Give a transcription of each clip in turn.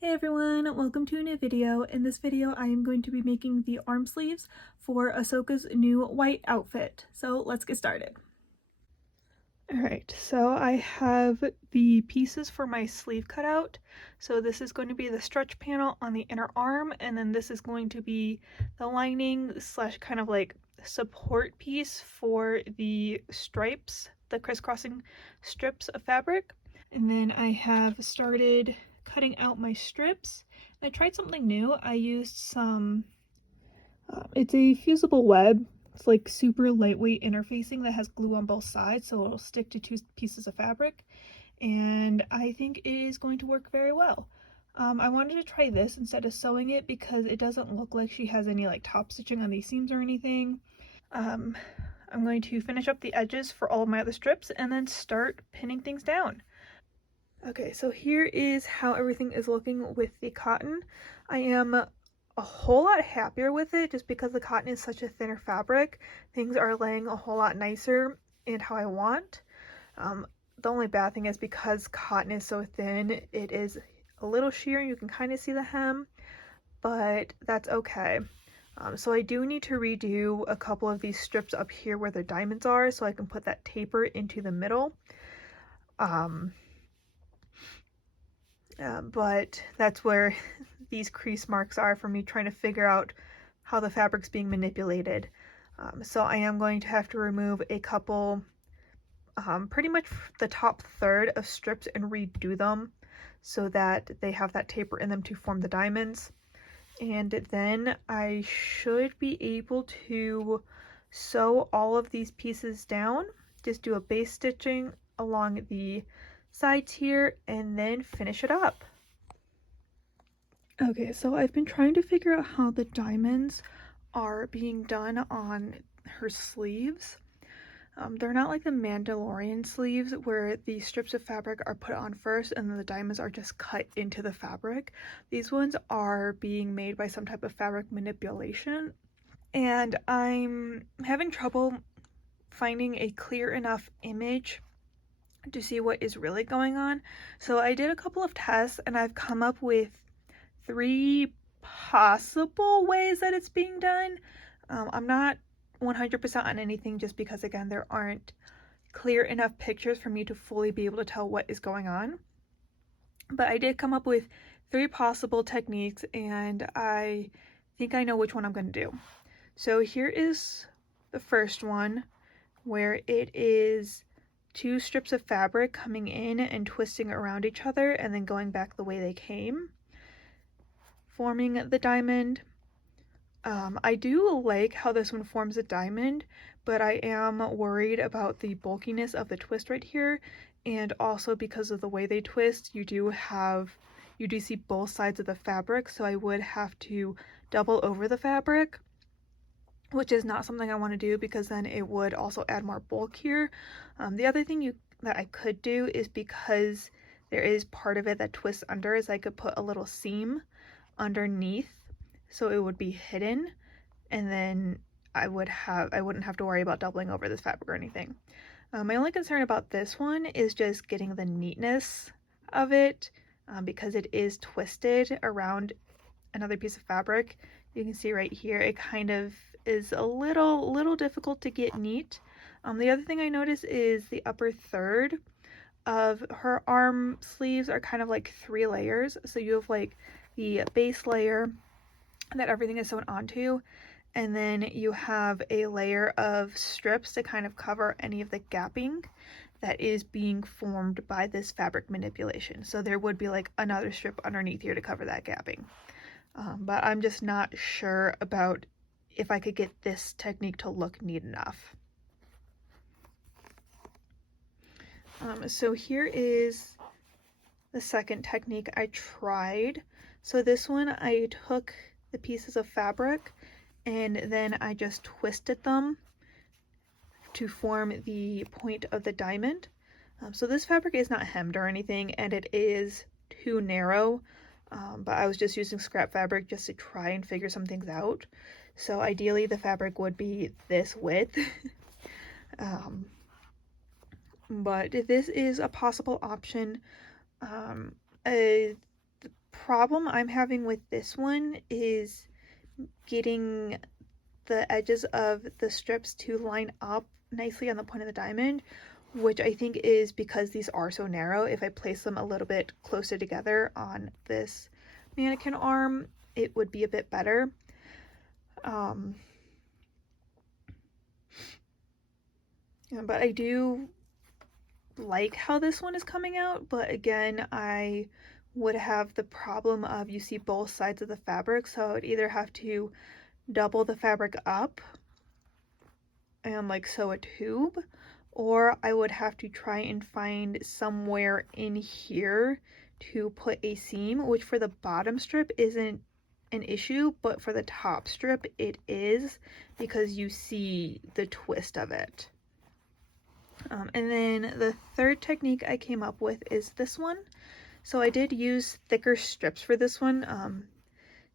Hey everyone, welcome to a new video. In this video I am going to be making the arm sleeves for Ahsoka's new white outfit. So let's get started. Alright, so I have the pieces for my sleeve cut out. So this is going to be the stretch panel on the inner arm, and then this is going to be the lining slash kind of like support piece for the stripes, the crisscrossing strips of fabric. And then I have started cutting out my strips. I tried something new. I used some, it's a fusible web. It's like super lightweight interfacing that has glue on both sides, so it'll stick to two pieces of fabric. And I think it is going to work very well. I wanted to try this instead of sewing it because it doesn't look like she has any like top stitching on these seams or anything. I'm going to finish up the edges for all of my other strips and then start pinning things down. Okay, so here is how everything is looking with the cotton. I am a whole lot happier with it just because the cotton is such a thinner fabric. Things are laying a whole lot nicer and how I want. The only bad thing is because cotton is so thin, it is a little sheer. You can kind of see the hem, but that's okay. So I do need to redo a couple of these strips up here where the diamonds are so I can put that taper into the middle. But that's where these crease marks are for me trying to figure out how the fabric's being manipulated. So I am going to have to remove a couple, pretty much the top third of strips and redo them so that they have that taper in them to form the diamonds. And then I should be able to sew all of these pieces down, just do a base stitching along the sides here and then finish it up. Okay, so I've been trying to figure out how the diamonds are being done on her sleeves. They're not like the Mandalorian sleeves where the strips of fabric are put on first and then the diamonds are just cut into the fabric. These ones are being made by some type of fabric manipulation, and I'm having trouble finding a clear enough image to see what is really going on. So I did a couple of tests and I've come up with 3 possible ways that it's being done. I'm not 100% on anything just because, again, there aren't clear enough pictures for me to fully be able to tell what is going on. But I did come up with 3 possible techniques, and I think I know which one I'm going to do. So here is the first one, where it is 2 strips of fabric coming in and twisting around each other and then going back the way they came, forming the diamond. I do like how this one forms a diamond, but I am worried about the bulkiness of the twist right here, and also because of the way they twist, you do see both sides of the fabric, so I would have to double over the fabric, which is not something I want to do because then it would also add more bulk here. The other thing that I could do is, because there is part of it that twists under, is I could put a little seam underneath so it would be hidden, and then I wouldn't have to worry about doubling over this fabric or anything. My only concern about this one is just getting the neatness of it, because it is twisted around another piece of fabric. You can see right here it kind of is a little difficult to get neat. The other thing I noticed is the upper third of her arm sleeves are kind of like 3 layers. So you have like the base layer that everything is sewn onto, and then you have a layer of strips to kind of cover any of the gapping that is being formed by this fabric manipulation. So there would be like another strip underneath here to cover that gapping. But I'm just not sure about if I could get this technique to look neat enough. So here is the second technique I tried. So this one, I took the pieces of fabric and then I just twisted them to form the point of the diamond. So this fabric is not hemmed or anything, and it is too narrow, but I was just using scrap fabric just to try and figure some things out. So ideally the fabric would be this width. But this is a possible option. The problem I'm having with this one is getting the edges of the strips to line up nicely on the point of the diamond, which I think is because these are so narrow. If I place them a little bit closer together on this mannequin arm, it would be a bit better. But I do like how this one is coming out, but again, I would have the problem of you see both sides of the fabric, so I would either have to double the fabric up and like sew a tube, or I would have to try and find somewhere in here to put a seam, which for the bottom strip isn't an issue, but for the top strip it is, because you see the twist of it. And then the third technique I came up with is this one. So I did use thicker strips for this one.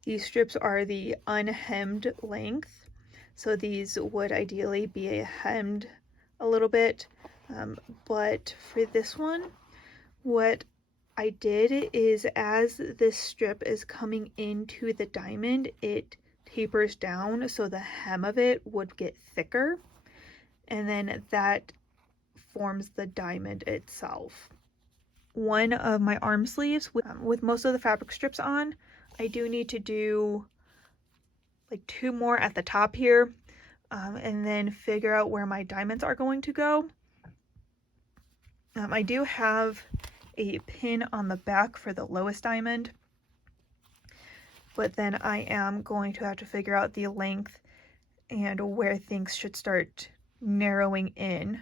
These strips are the unhemmed length. So these would ideally be hemmed a little bit. But for this one, what I did is as this strip is coming into the diamond, it tapers down so the hem of it would get thicker. And then that forms the diamond itself. One of my arm sleeves with most of the fabric strips on, I do need to do like 2 more at the top here, and then figure out where my diamonds are going to go. I do have a pin on the back for the lowest diamond, but then I am going to have to figure out the length and where things should start narrowing in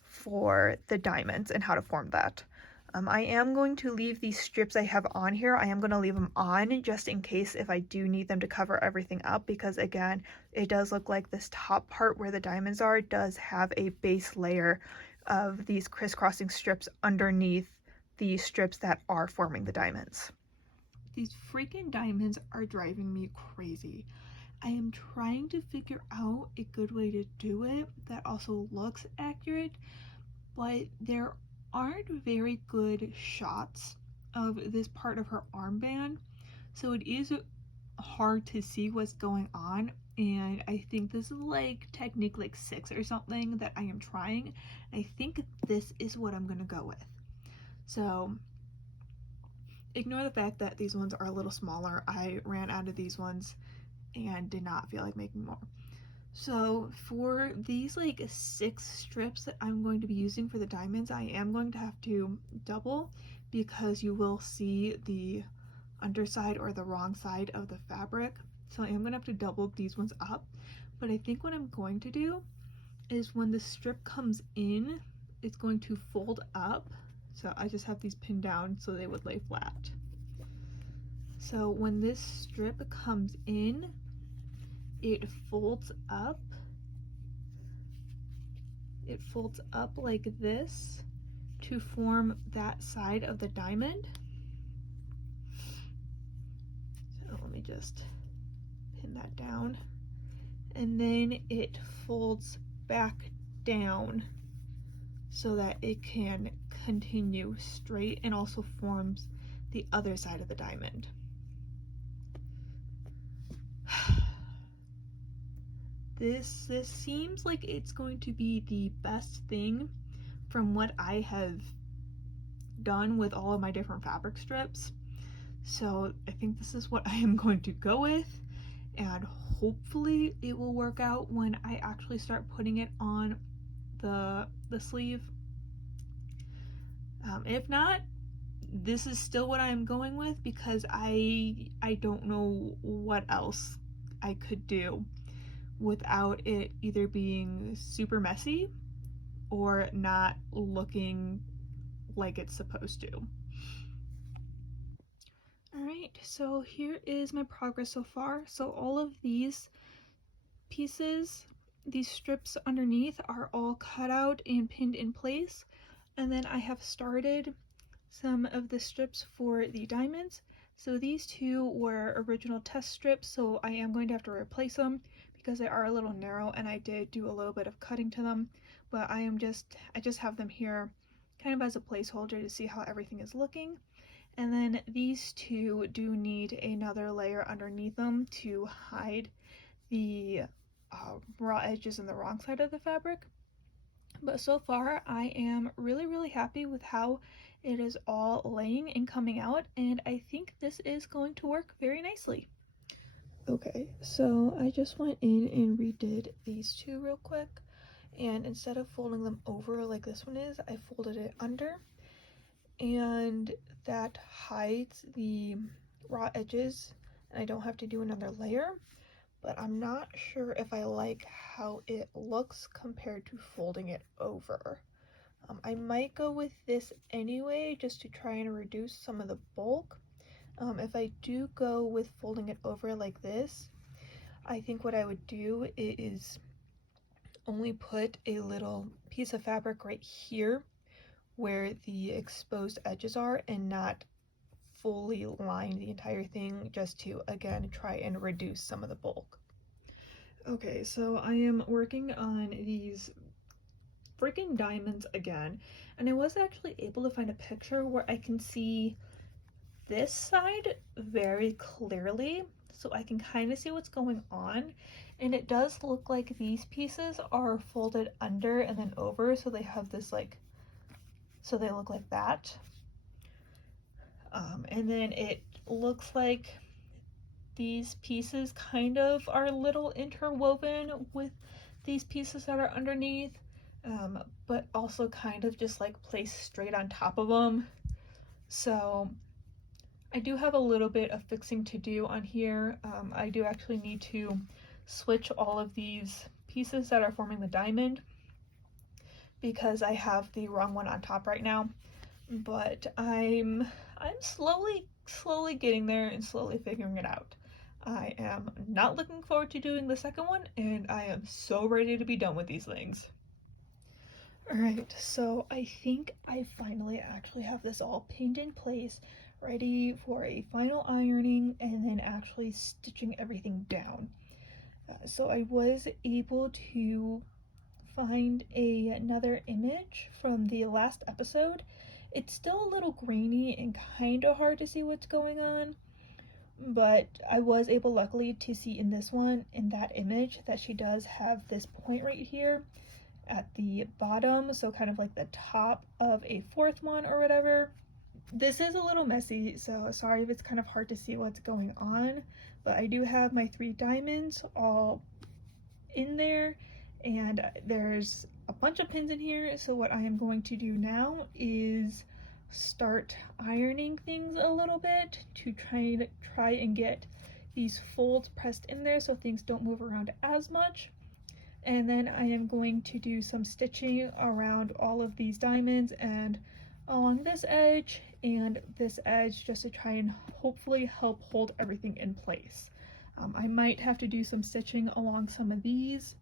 for the diamonds and how to form that. I am going to leave these strips I have on here. I am going to leave them on just in case if I do need them to cover everything up, because again, it does look like this top part where the diamonds are does have a base layer of these crisscrossing strips underneath the strips that are forming the diamonds. These freaking diamonds are driving me crazy. I am trying to figure out a good way to do it that also looks accurate, but there aren't very good shots of this part of her armband, so it is hard to see what's going on. And I think this is like technique like 6 or something that I am trying. I think this is what I'm gonna go with. So ignore the fact that these ones are a little smaller. I ran out of these ones and did not feel like making more. So for these like 6 strips that I'm going to be using for the diamonds, I am going to have to double, because you will see the underside or the wrong side of the fabric. So I am going to have to double these ones up. But I think what I'm going to do is when the strip comes in, it's going to fold up. So I just have these pinned down so they would lay flat. So when this strip comes in, it folds up. It folds up like this to form that side of the diamond. So let me just pin that down. And then it folds back down so that it can continue straight and also forms the other side of the diamond. This seems like it's going to be the best thing from what I have done with all of my different fabric strips. So I think this is what I am going to go with, and hopefully it will work out when I actually start putting it on the sleeve. If not, this is still what I'm going with, because I don't know what else I could do without it either being super messy or not looking like it's supposed to. Alright, so here is my progress so far. So all of these pieces, these strips underneath, are all cut out and pinned in place. And then I have started some of the strips for the diamonds. So these 2 were original test strips, so I am going to have to replace them because they are a little narrow, and I did do a little bit of cutting to them, but I just have them here kind of as a placeholder to see how everything is looking. And then these two do need another layer underneath them to hide the raw edges in the wrong side of the fabric. But so far I am really happy with how it is all laying and coming out, and I think this is going to work very nicely. Okay, so I just went in and redid these two real quick, and instead of folding them over like this one is, I folded it under, and that hides the raw edges and I don't have to do another layer. But I'm not sure if I like how it looks compared to folding it over. I might go with this anyway just to try and reduce some of the bulk. If I do go with folding it over like this, I think what I would do is only put a little piece of fabric right here where the exposed edges are and not fully line the entire thing, just to again try and reduce some of the bulk. Okay, so I am working on these freaking diamonds again, and I was actually able to find a picture where I can see this side very clearly, so I can kind of see what's going on. And it does look like these pieces are folded under and then over, so they have this like, so they look like that. And then it looks like these pieces kind of are a little interwoven with these pieces that are underneath, but also kind of just like placed straight on top of them. So I do have a little bit of fixing to do on here. I do actually need to switch all of these pieces that are forming the diamond because I have the wrong one on top right now. But I'm slowly getting there and slowly figuring it out. I am not looking forward to doing the second one, and I am so ready to be done with these things. Alright, so I think I finally actually have this all pinned in place, ready for a final ironing and then actually stitching everything down. So I was able to find another image from the last episode. It's still a little grainy and kind of hard to see what's going on, but I was able luckily to see in this one, in that image, that she does have this point right here at the bottom, so kind of like the top of a fourth one or whatever. This is a little messy, so sorry if it's kind of hard to see what's going on, but I do have my 3 diamonds all in there, and there's a bunch of pins in here. So what I am going to do now is start ironing things a little bit to try and get these folds pressed in there so things don't move around as much. And then I am going to do some stitching around all of these diamonds and along this edge and this edge, just to try and hopefully help hold everything in place. I might have to do some stitching along some of these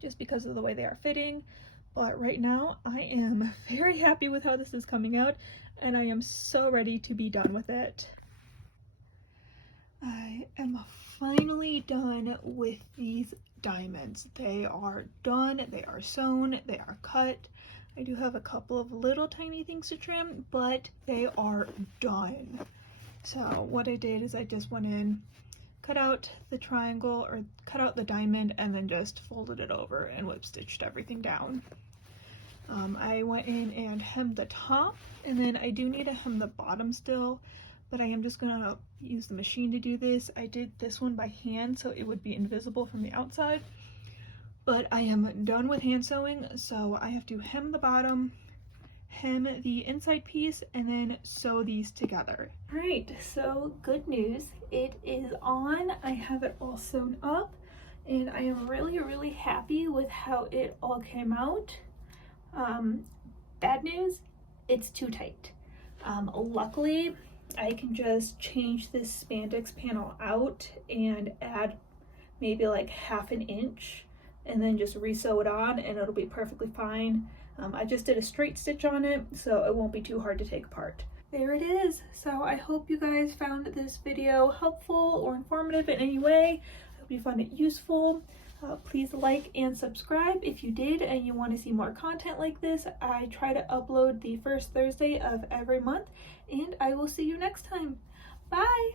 just because of the way they are fitting, but right now I am very happy with how this is coming out, and I am so ready to be done with it. I am finally done with these diamonds. They are done, they are sewn, they are cut. I do have a couple of little tiny things to trim, but they are done. So what I did is I just went in, cut out the triangle, or cut out the diamond, and then just folded it over and whip stitched everything down. I went in and hemmed the top, and then I do need to hem the bottom still, but I am just gonna use the machine to do this. I did this one by hand so it would be invisible from the outside, but I am done with hand sewing, so I have to hem the bottom, hem the inside piece, and then sew these together. Alright, so good news, it is on. I have it all sewn up, and I am really happy with how it all came out. Bad news, it's too tight. Luckily, I can just change this spandex panel out and add maybe like ½ an inch and then just re-sew it on, and it'll be perfectly fine. I just did a straight stitch on it, so it won't be too hard to take apart. There it is. So I hope you guys found this video helpful or informative in any way. I hope you found it useful. Please like and subscribe if you did and you want to see more content like this. I try to upload the first Thursday of every month, and I will see you next time. Bye!